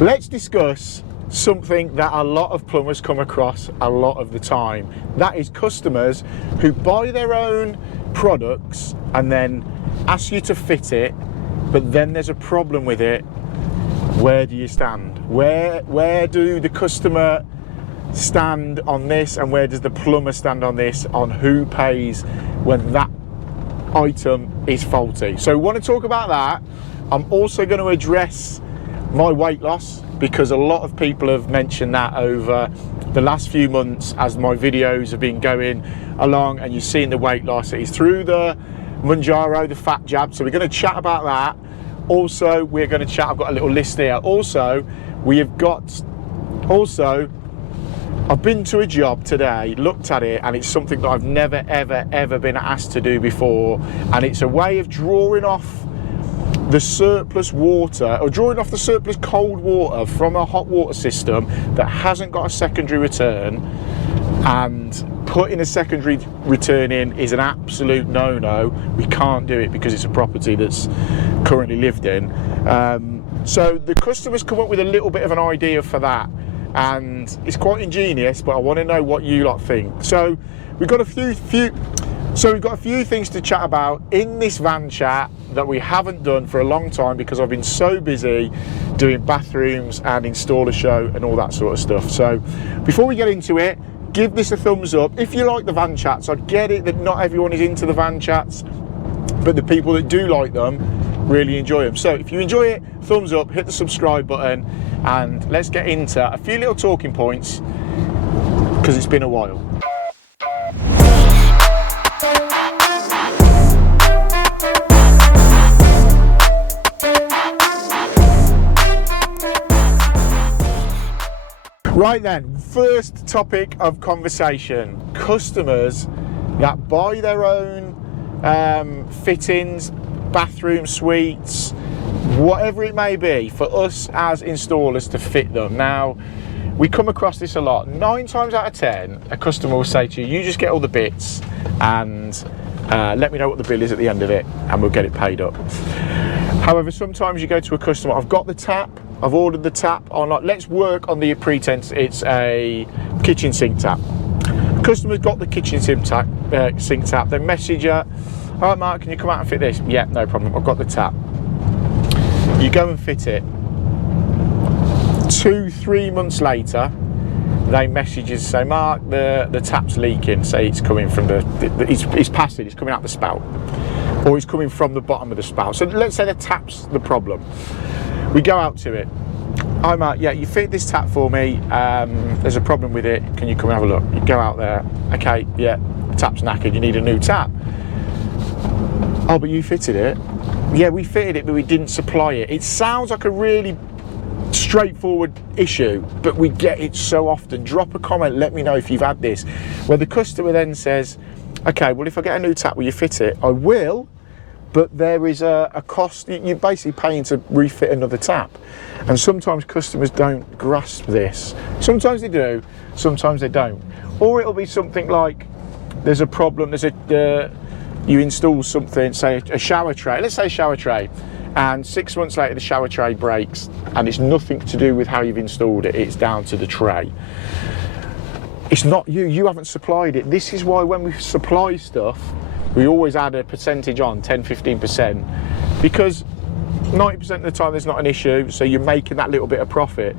Let's discuss something that a lot of plumbers come across a lot of the time. That is customers who buy their own products and then ask you to fit it, but then there's a problem with it. Where do you stand? Where do the customer stand on this, and where does the plumber stand on this, on who pays when that item is faulty? So we want to talk about that. I'm also going to address my weight loss, because a lot of people have mentioned that over the last few months as my videos have been going along, and you've seen the weight loss. It is through the Mjaro, the fat jab. So we're going to chat about that. Also, we're going to chat, I've got a little list here. Also, I've been to a job today, looked at it, and it's something that I've never, ever been asked to do before. And it's a way of drawing off the surplus water, or drawing off the surplus cold water from a hot water system that hasn't got a secondary return, and putting a secondary return in is an absolute no-no. We can't do it because it's a property that's currently lived in. So the customers come up with a little bit of an idea for that, and it's quite ingenious, but I want to know what you lot think. So we've got a few things to chat about in this van chat that we haven't done for a long time, because I've been so busy doing bathrooms and installer show and all that sort of stuff. So before we get into it, give this a thumbs up if you like the van chats. I get it that not everyone is into the van chats, but the people that do like them really enjoy them. So if you enjoy it, thumbs up, hit the subscribe button, and let's get into a few little talking points, because it's been a while. Right then, first topic of conversation: customers that buy their own fittings, bathroom suites, whatever it may be, for us as installers to fit them. Now, we come across this a lot. 9 times out of 10, a customer will say to you, you just get all the bits and let me know what the bill is at the end of it, and we'll get it paid up. However, sometimes you go to a customer, I've got the tap, I've ordered the tap, or not, let's work on the pretense it's a kitchen sink tap. Customer's got the kitchen sink tap, they message you, all right Mark, can you come out and fit this? Yeah, no problem, I've got the tap. You go and fit it. 2-3 months later, they message you and say, Mark, the tap's leaking. Say it's coming from it's passing, it's coming out the spout, or it's coming from the bottom of the spout. So let's say the tap's the problem. We go out to it. Hi Mark, yeah, you fit this tap for me, there's a problem with it, can you come and have a look? You go out there, okay, yeah, the tap's knackered, you need a new tap. Oh, but you fitted it. Yeah, we fitted it, but we didn't supply it. It sounds like a really straightforward issue, but we get it so often. Drop a comment, let me know if you've had this, where the customer then says, okay, well, if I get a new tap, will you fit it? I will, but there is a cost. You're basically paying to refit another tap. And sometimes customers don't grasp this. Sometimes they do, sometimes they don't. Or it'll be something like, there's a problem, you install something, say a shower tray, let's say a shower tray, and 6 months later the shower tray breaks, and it's nothing to do with how you've installed it, it's down to the tray. It's not you haven't supplied it. This is why when we supply stuff, we always add a percentage on, 10-15%, because 90% of the time there's not an issue, so you're making that little bit of profit.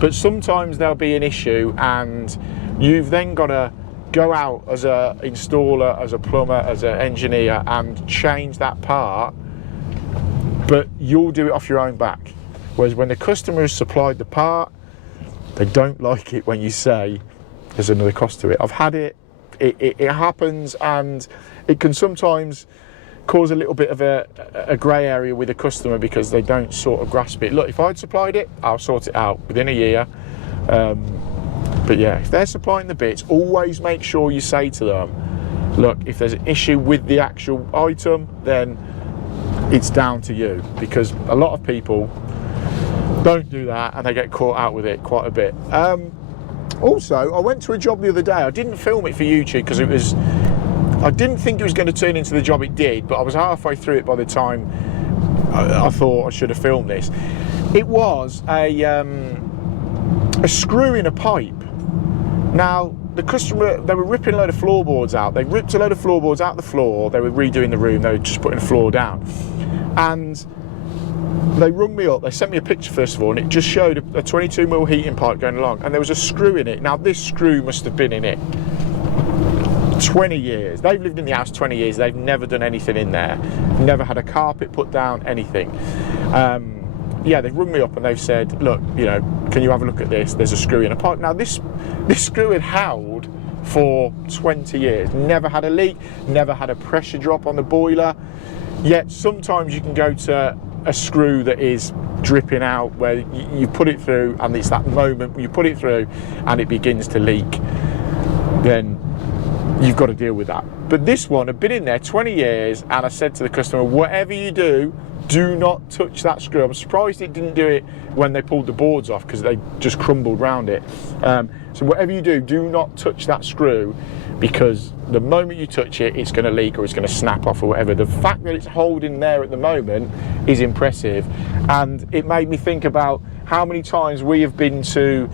But sometimes there'll be an issue, and you've then got to go out as an installer, as a plumber, as an engineer, and change that part, but you'll do it off your own back. Whereas when the customer has supplied the part, they don't like it when you say there's another cost to it. I've had it, it happens, and it can sometimes cause a little bit of a grey area with a customer because they don't sort of grasp it. Look, if I'd supplied it, I'll sort it out within a year. But yeah, if they're supplying the bits, always make sure you say to them, look, if there's an issue with the actual item, then it's down to you, because a lot of people don't do that and they get caught out with it quite a bit. Also, I went to a job the other day. I didn't film it for YouTube because I didn't think it was going to turn into the job it did, but I was halfway through it by the time I thought I should have filmed this. It was a screw in a pipe. Now, the customer, they were ripping a load of floorboards out. They ripped a load of floorboards out the floor. They were redoing the room. They were just putting the floor down. And they rung me up. They sent me a picture first of all, and it just showed a 22mm heating pipe going along. And there was a screw in it. Now, this screw must have been in it 20 years. They've lived in the house 20 years. They've never done anything in there. Never had a carpet put down, anything. Yeah, they've rung me up and they've said, look, you know, can you have a look at this? There's a screw in a pipe. Now, this screw had held for 20 years. Never had a leak, never had a pressure drop on the boiler. Yet sometimes you can go to a screw that is dripping out where you put it through, and it's that moment when you put it through and it begins to leak. Then you've got to deal with that. But this one had been in there 20 years, and I said to the customer, whatever you do not touch that screw. I'm surprised it didn't do it when they pulled the boards off, because they just crumbled round it. So whatever you do not touch that screw, because the moment you touch it, it's going to leak or it's going to snap off or whatever. The fact that it's holding there at the moment is impressive, and it made me think about how many times we have been to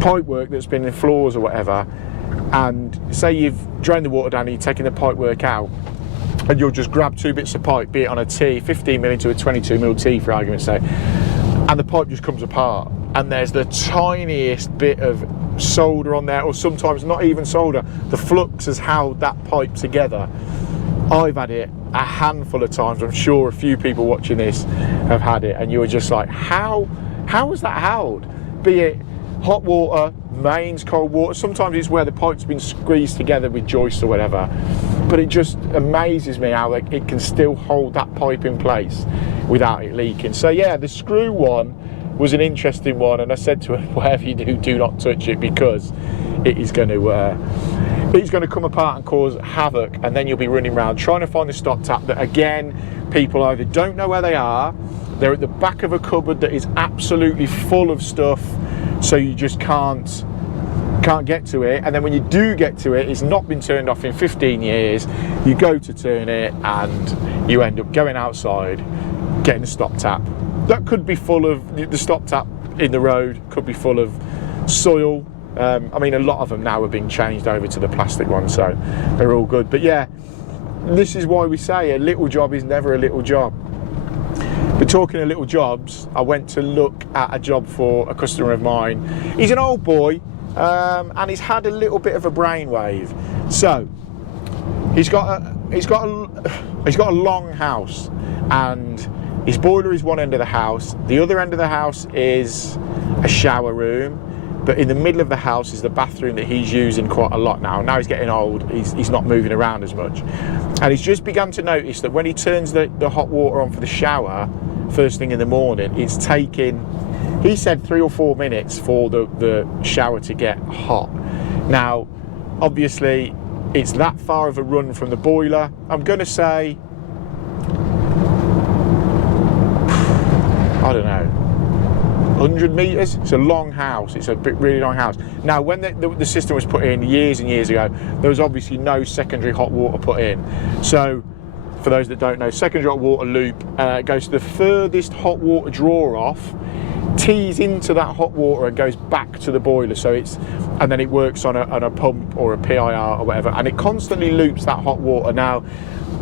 pipe work that's been in floors or whatever, and say you've drained the water down and you're taking the pipe work out, and you'll just grab two bits of pipe, be it on a T, 15mm into a 22mm T for argument's sake, and the pipe just comes apart, and there's the tiniest bit of solder on there, or sometimes not even solder. The flux has held that pipe together. I've had it a handful of times. I'm sure a few people watching this have had it, and you're just like, how is that held? Be it hot water, mains, cold water. Sometimes it's where the pipe's been squeezed together with joists or whatever. But it just amazes me how it can still hold that pipe in place without it leaking. So yeah, the screw one was an interesting one, and I said to her, whatever you do not touch it, because it is going to come apart and cause havoc, and then you'll be running around trying to find the stop tap that, again, people either don't know where they are, they're at the back of a cupboard that is absolutely full of stuff, so you just can't get to it, and then when you do get to it, it's not been turned off in 15 years. You go to turn it and you end up going outside, getting a stop tap that could be full of, the stop tap in the road could be full of soil. I mean, a lot of them now are being changed over to the plastic ones, so they're all good. But yeah, this is why we say a little job is never a little job. But talking of little jobs, I went to look at a job for a customer of mine. He's an old boy, and he's had a little bit of a brainwave. So he's got a long house, and his boiler is one end of the house. The other end of the house is a shower room, but in the middle of the house is the bathroom that he's using quite a lot now. Now he's getting old, he's not moving around as much. And he's just begun to notice that when he turns the hot water on for the shower, first thing in the morning, it's taking, he said, 3 or 4 minutes for the shower to get hot. Now, obviously, it's that far of a run from the boiler. I'm going to say, I don't know, 100 metres. It's a long house. It's a really long house. Now, when the system was put in years and years ago, there was obviously no secondary hot water put in. So, for those that don't know, secondary hot water loop goes to the furthest hot water draw off, tees into that hot water and goes back to the boiler. So and then it works on a pump or a PIR or whatever, and it constantly loops that hot water. Now,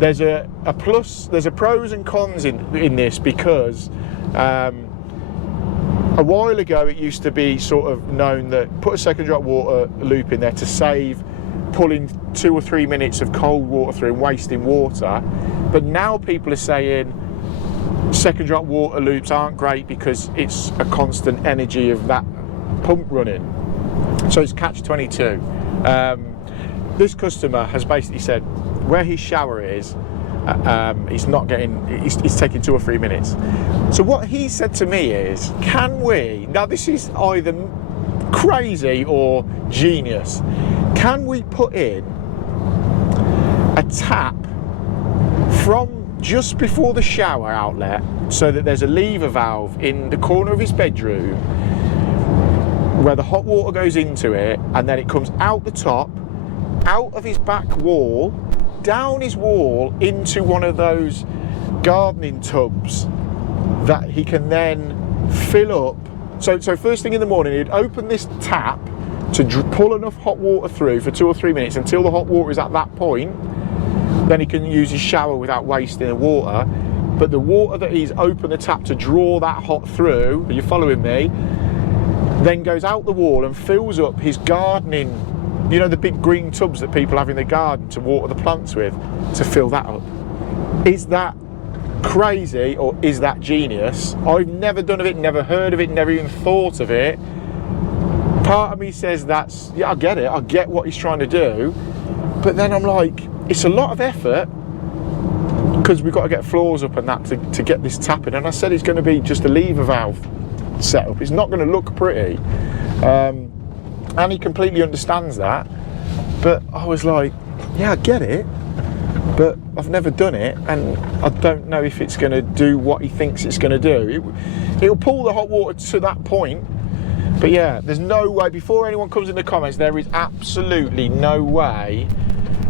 there's a pros and cons in this, because a while ago it used to be sort of known that put a secondary hot water loop in there to save pulling 2 or 3 minutes of cold water through and wasting water. But now people are saying secondary hot water loops aren't great because it's a constant energy of that pump running. So it's catch-22. This customer has basically said where his shower is, it's taking 2 or 3 minutes. So what he said to me is, can we, now this is either crazy or genius, can we put in a tap from just before the shower outlet, so that there's a lever valve in the corner of his bedroom where the hot water goes into it, and then it comes out the top, out of his back wall, down his wall into one of those gardening tubs that he can then fill up. So first thing in the morning, he'd open this tap to pull enough hot water through for 2 or 3 minutes until the hot water is at that point. Then he can use his shower without wasting the water. But the water that he's opened the tap to draw that hot through, are you following me, then goes out the wall and fills up his gardening, you know, the big green tubs that people have in the garden to water the plants with, to fill that up. Is that crazy or is that genius? I've never done of it, never heard of it, never even thought of it. Part of me says that's, yeah, I get it, I get what he's trying to do, but then I'm like, it's a lot of effort because we've got to get floors up and that to get this tapping. And I said it's going to be just a lever valve setup. It's not going to look pretty, and he completely understands that. But I was like, yeah, I get it, but I've never done it, and I don't know if it's going to do what he thinks it's going to do. It'll pull the hot water to that point. But yeah, there's no way, before anyone comes in the comments, there is absolutely no way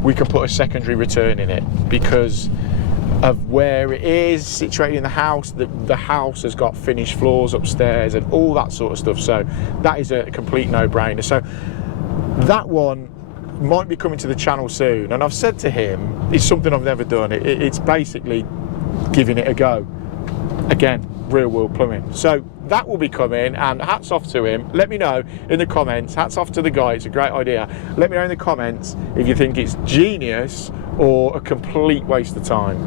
we can put a secondary return in it because of where it is situated in the house. The house has got finished floors upstairs and all that sort of stuff, so that is a complete no-brainer. So that one might be coming to the channel soon, and I've said to him it's something I've never done. It's basically giving it a go again, real world plumbing. So that will be coming, and hats off to him. Let me know in the comments. Hats off to the guy, it's a great idea. Let me know in the comments if you think it's genius or a complete waste of time.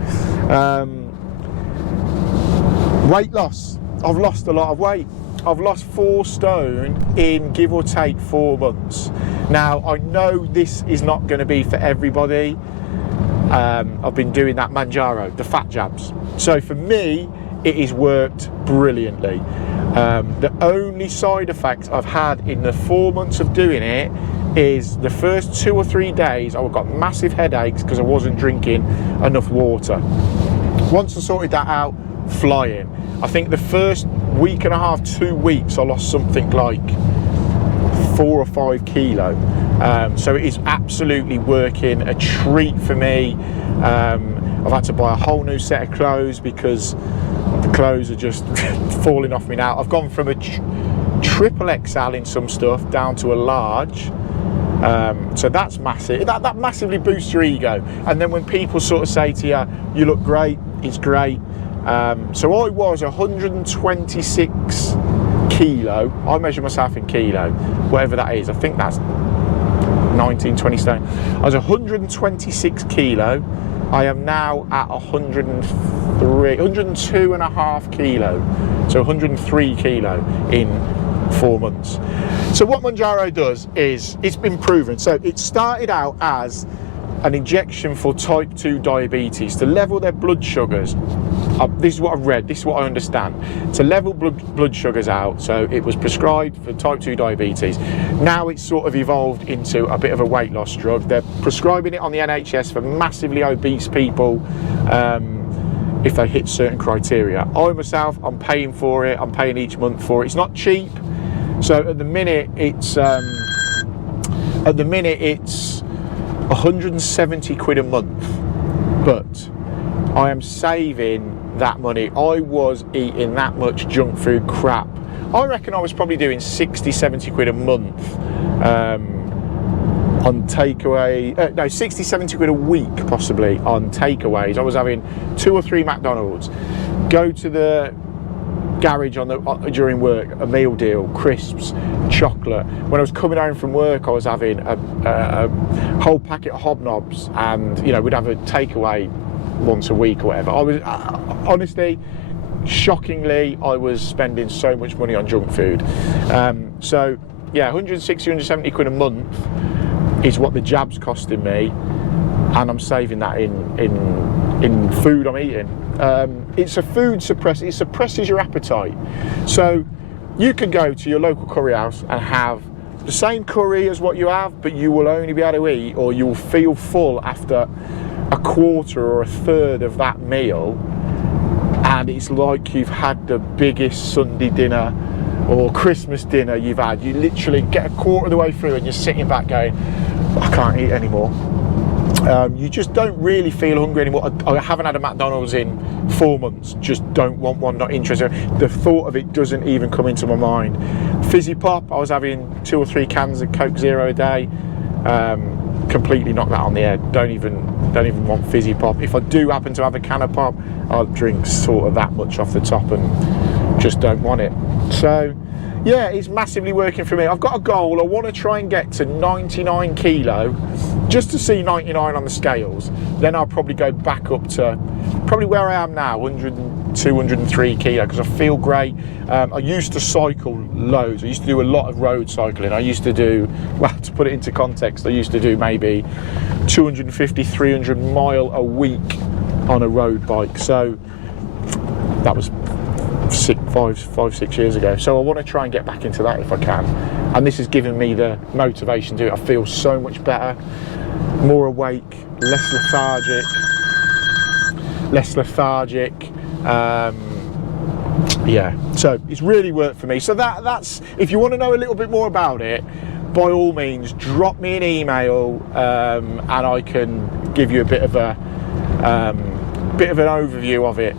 Weight loss. I've lost a lot of weight. I've lost 4 stone in give or take 4 months. Now, I know this is not going to be for everybody. I've been doing that Mjaro, the fat jabs. So for me, it has worked brilliantly. The only side effect I've had in the 4 months of doing it is the first 2 or 3 days I got massive headaches because I wasn't drinking enough water. Once I sorted that out, flying. I think the first week and a half, 2 weeks, I lost something like 4 or 5 kilo. So it is absolutely working, a treat for me. I've had to buy a whole new set of clothes because the clothes are just falling off me now. I've gone from a triple XL in some stuff down to a large. So that's massive. That massively boosts your ego. And then when people sort of say to you, you look great, it's great. So I was 126 kilo. I measure myself in kilo, whatever that is. I think that's 19, 20 stone. I was 126 kilo. I am now at 102.5 kilo. So 103 kilo in 4 months. So what Mjaro does is, it's been proven. So it started out as an injection for type 2 diabetes to level their blood sugars. This is what I've read, this is what I understand. To level blood sugars out, so it was prescribed for type 2 diabetes. Now it's sort of evolved into a bit of a weight loss drug. They're prescribing it on the NHS for massively obese people if they hit certain criteria. I myself, I'm paying for it, I'm paying each month for it. It's not cheap. So at the minute it's 170 quid a month, but I am saving that money. I was eating that much junk food crap. I reckon I was probably doing 60, 70 quid a month on takeaway, no, 60, 70 quid a week possibly on takeaways. I was having 2 or 3 McDonald's, go to the garage during work, a meal deal, crisps, chocolate. When I was coming home from work, I was having a whole packet of Hobnobs, and you know, we'd have a takeaway once a week or whatever. I was honestly, shockingly, I was spending so much money on junk food. So yeah, 160, 170 quid a month is what the jab's costing me, and I'm saving that in food I'm eating. It's a food suppressor. It suppresses your appetite. So you can go to your local curry house and have the same curry as what you have, but you will only be able to eat, or you will feel full after a quarter or a third of that meal, and it's like you've had the biggest Sunday dinner or Christmas dinner you've had. You literally get a quarter of the way through and you're sitting back going, I can't eat anymore. You just don't really feel hungry anymore. I haven't had a McDonald's in 4 months, just don't want one, not interested. The thought of it doesn't even come into my mind. Fizzy pop, I was having 2 or 3 cans of Coke Zero a day. Completely knocked that on the head. Don't even want fizzy pop. If I do happen to have a can of pop, I'll drink sort of that much off the top and just don't want it. So yeah, it's massively working for me. I've got a goal. I want to try and get to 99 kilo, just to see 99 on the scales. Then I'll probably go back up to probably where I am now, 102, 103 kilo, because I feel great. I used to cycle loads. I used to do a lot of road cycling. I used to do, well, to put it into context, I used to do maybe 250, 300 mile a week on a road bike. So that was 5, 6 years ago. So I want to try and get back into that if I can. And this has given me the motivation to do it. I feel so much better, more awake, less lethargic. Yeah, so it's really worked for me. So that's, if you want to know a little bit more about it, by all means drop me an email, and I can give you a bit of an overview of it.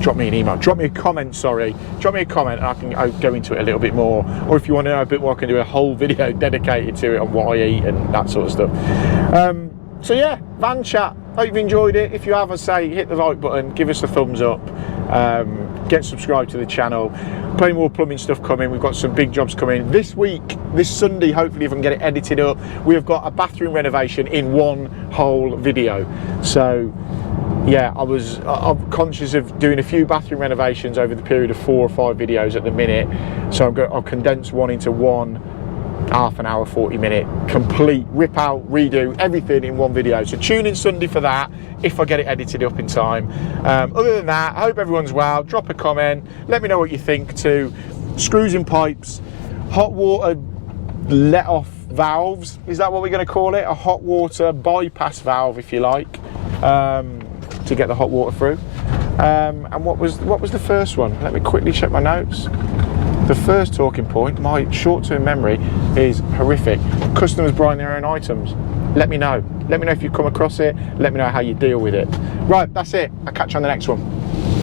Drop me an email, drop me a comment, and I'll go into it a little bit more. Or if you want to know a bit more, I can do a whole video dedicated to it on what I eat and that sort of stuff. So yeah, van chat, hope you've enjoyed it. If you have, I say hit the like button, give us a thumbs up, get subscribed to the channel. Plenty more plumbing stuff coming. We've got some big jobs coming this week, this Sunday, hopefully, if I can get it edited up. We have got a bathroom renovation in one whole video. So yeah, I'm conscious of doing a few bathroom renovations over the period of 4 or 5 videos at the minute. So I'll condense one into one half an hour, 40-minute, complete, rip out, redo, everything in one video. So tune in Sunday for that, if I get it edited up in time. Other than that, I hope everyone's well. Drop a comment, let me know what you think too. Screws in pipes, hot water let-off valves, is that what we're going to call it? A hot water bypass valve, if you like, to get the hot water through. And what was the first one? Let me quickly check my notes. The first talking point, my short-term memory is horrific. Customers buying their own items. Let me know. Let me know if you come across it. Let me know how you deal with it. Right, that's it. I'll catch you on the next one.